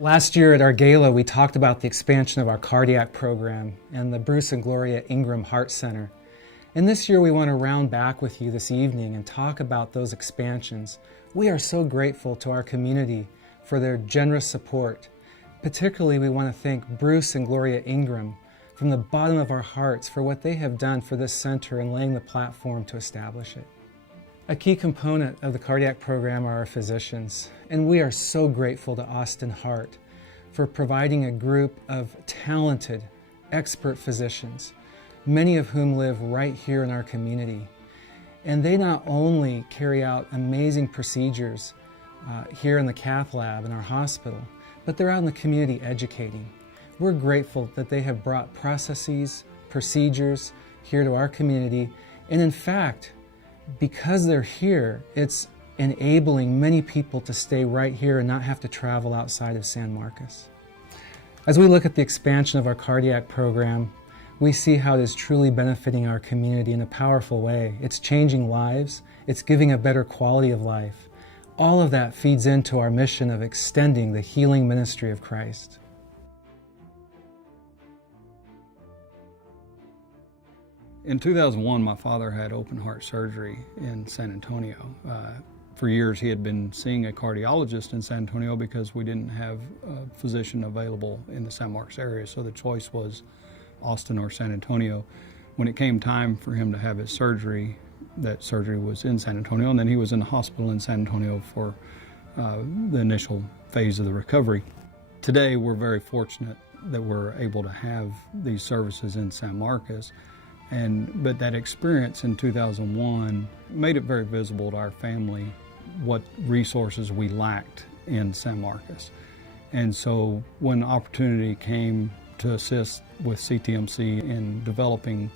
Last year at our Gala, we talked about the expansion of our cardiac program and the Bruce and Gloria Ingram Heart Center. And this year we want to round back with you this evening and talk about those expansions. We are so grateful to our community for their generous support. Particularly, we want to thank Bruce and Gloria Ingram from the bottom of our hearts for what they have done for this center and laying the platform to establish it. A key component of the cardiac program are our physicians, and we are so grateful to Austin Heart for providing a group of talented, expert physicians, many of whom live right here in our community. And they not only carry out amazing procedures here in the cath lab in our hospital, but they're out in the community educating. We're grateful that they have brought processes, procedures here to our community, and in fact, because they're here, it's enabling many people to stay right here and not have to travel outside of San Marcos. As we look at the expansion of our cardiac program, we see how it is truly benefiting our community in a powerful way. It's changing lives, it's giving a better quality of life. All of that feeds into our mission of extending the healing ministry of Christ. In 2001, my father had open heart surgery in San Antonio. For years, he had been seeing a cardiologist in San Antonio because we didn't have a physician available in the San Marcos area, so the choice was Austin or San Antonio. When it came time for him to have his surgery, that surgery was in San Antonio, and then he was in the hospital in San Antonio for the initial phase of the recovery. Today, we're very fortunate that we're able to have these services in San Marcos. But that experience in 2001 made it very visible to our family what resources we lacked in San Marcos. And so when the opportunity came to assist with CTMC in developing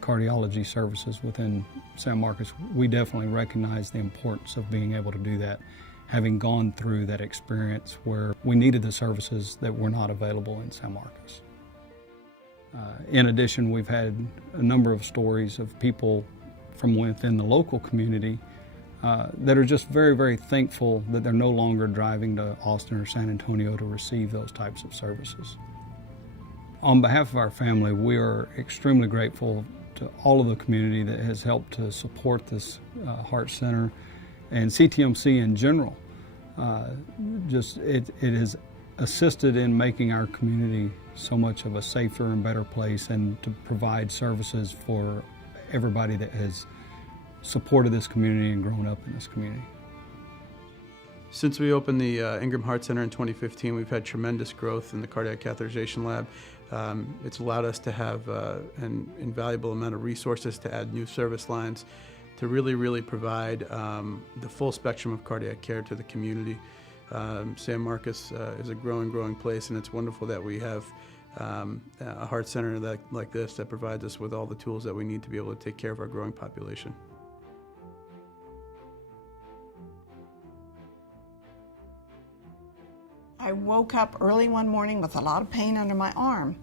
cardiology services within San Marcos, we definitely recognized the importance of being able to do that, having gone through that experience where we needed the services that were not available in San Marcos. In addition, we've had a number of stories of people from within the local community that are just very, very thankful that they're no longer driving to Austin or San Antonio to receive those types of services. On behalf of our family, we are extremely grateful to all of the community that has helped to support this Heart Center and CTMC in general. It has assisted in making our community so much of a safer and better place, and to provide services for everybody that has supported this community and grown up in this community. Since we opened the Ingram Heart Center in 2015, we've had tremendous growth in the cardiac catheterization lab. It's allowed us to have an invaluable amount of resources to add new service lines to really provide the full spectrum of cardiac care to the community. San Marcos is a growing place, and it's wonderful that we have a heart center like this that provides us with all the tools that we need to be able to take care of our growing population. I woke up early one morning with a lot of pain under my arm.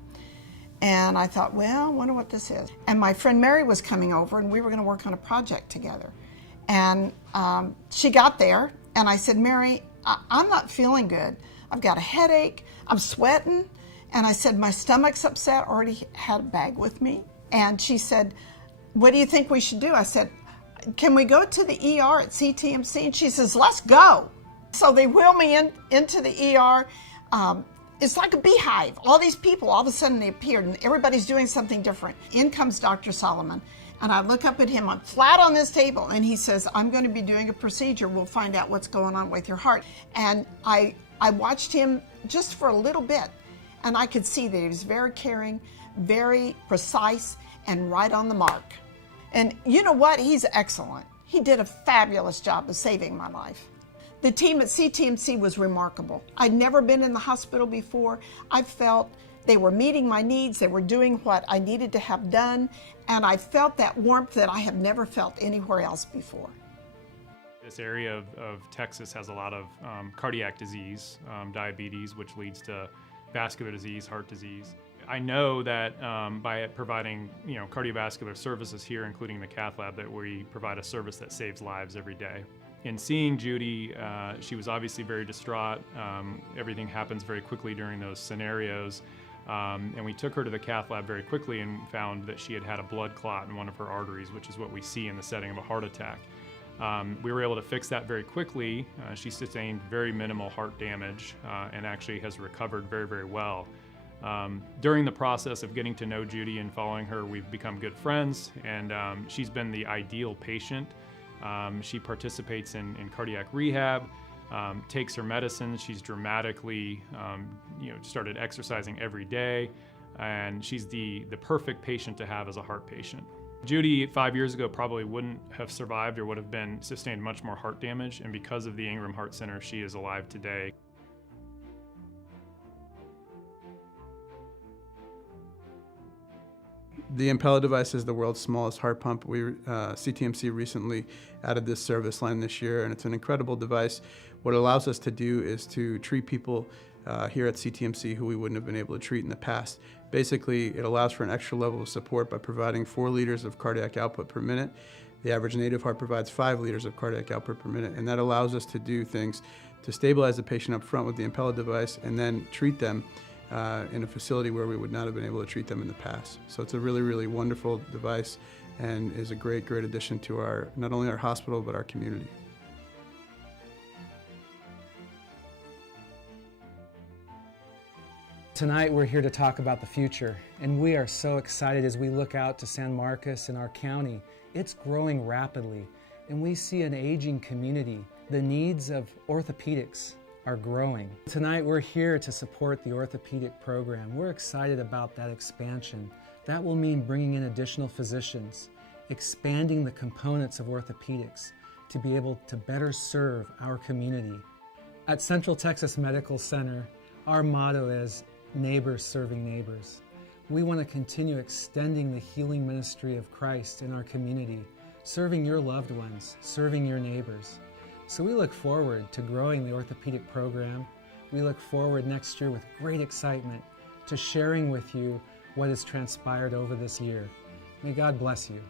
And I thought, well, I wonder what this is. And my friend Mary was coming over, and we were going to work on a project together. And she got there, and I said, Mary, I'm not feeling good. I've got a headache, I'm sweating. And I said, my stomach's upset, already had a bag with me. And she said, what do you think we should do? I said, can we go to the ER at CTMC? And she says, let's go. So they wheel me into the ER. It's like a beehive. All these people, all of a sudden they appeared, and everybody's doing something different. In comes Dr. Solomon, and I look up at him. I'm flat on this table, and he says, I'm going to be doing a procedure. We'll find out what's going on with your heart. And I watched him just for a little bit, and I could see that he was very caring, very precise, and right on the mark. And you know what? He's excellent. He did a fabulous job of saving my life. The team at CTMC was remarkable. I'd never been in the hospital before. I felt they were meeting my needs. They were doing what I needed to have done. And I felt that warmth that I have never felt anywhere else before. This area of Texas has a lot of cardiac disease, diabetes, which leads to vascular disease, heart disease. I know that by providing cardiovascular services here, including the cath lab, that we provide a service that saves lives every day. In seeing Judy, she was obviously very distraught. Everything happens very quickly during those scenarios. And we took her to the cath lab very quickly and found that she had had a blood clot in one of her arteries, which is what we see in the setting of a heart attack. We were able to fix that very quickly. She sustained very minimal heart damage and actually has recovered very, very well. During the process of getting to know Judy and following her, we've become good friends, and she's been the ideal patient. She participates in cardiac rehab, takes her medicine. She's dramatically, started exercising every day, and she's the perfect patient to have as a heart patient. Judy, 5 years ago, probably wouldn't have survived or would have sustained much more heart damage, and because of the Ingram Heart Center, she is alive today. The Impella device is the world's smallest heart pump. CTMC recently added this service line this year, and it's an incredible device. What it allows us to do is to treat people here at CTMC who we wouldn't have been able to treat in the past. Basically, it allows for an extra level of support by providing 4 liters of cardiac output per minute. The average native heart provides 5 liters of cardiac output per minute, and that allows us to do things to stabilize the patient up front with the Impella device and then treat them in a facility where we would not have been able to treat them in the past. So it's a really, really wonderful device and is a great, great addition to not only our hospital, but our community. Tonight we're here to talk about the future, and we are so excited as we look out to San Marcos and our county. It's growing rapidly, and we see an aging community. The needs of orthopedics are growing. Tonight we're here to support the orthopedic program. We're excited about that expansion. That will mean bringing in additional physicians, expanding the components of orthopedics to be able to better serve our community. At Central Texas Medical Center, our motto is neighbors serving neighbors. We want to continue extending the healing ministry of Christ in our community, serving your loved ones, serving your neighbors. So we look forward to growing the orthopedic program. We look forward next year with great excitement to sharing with you what has transpired over this year. May God bless you.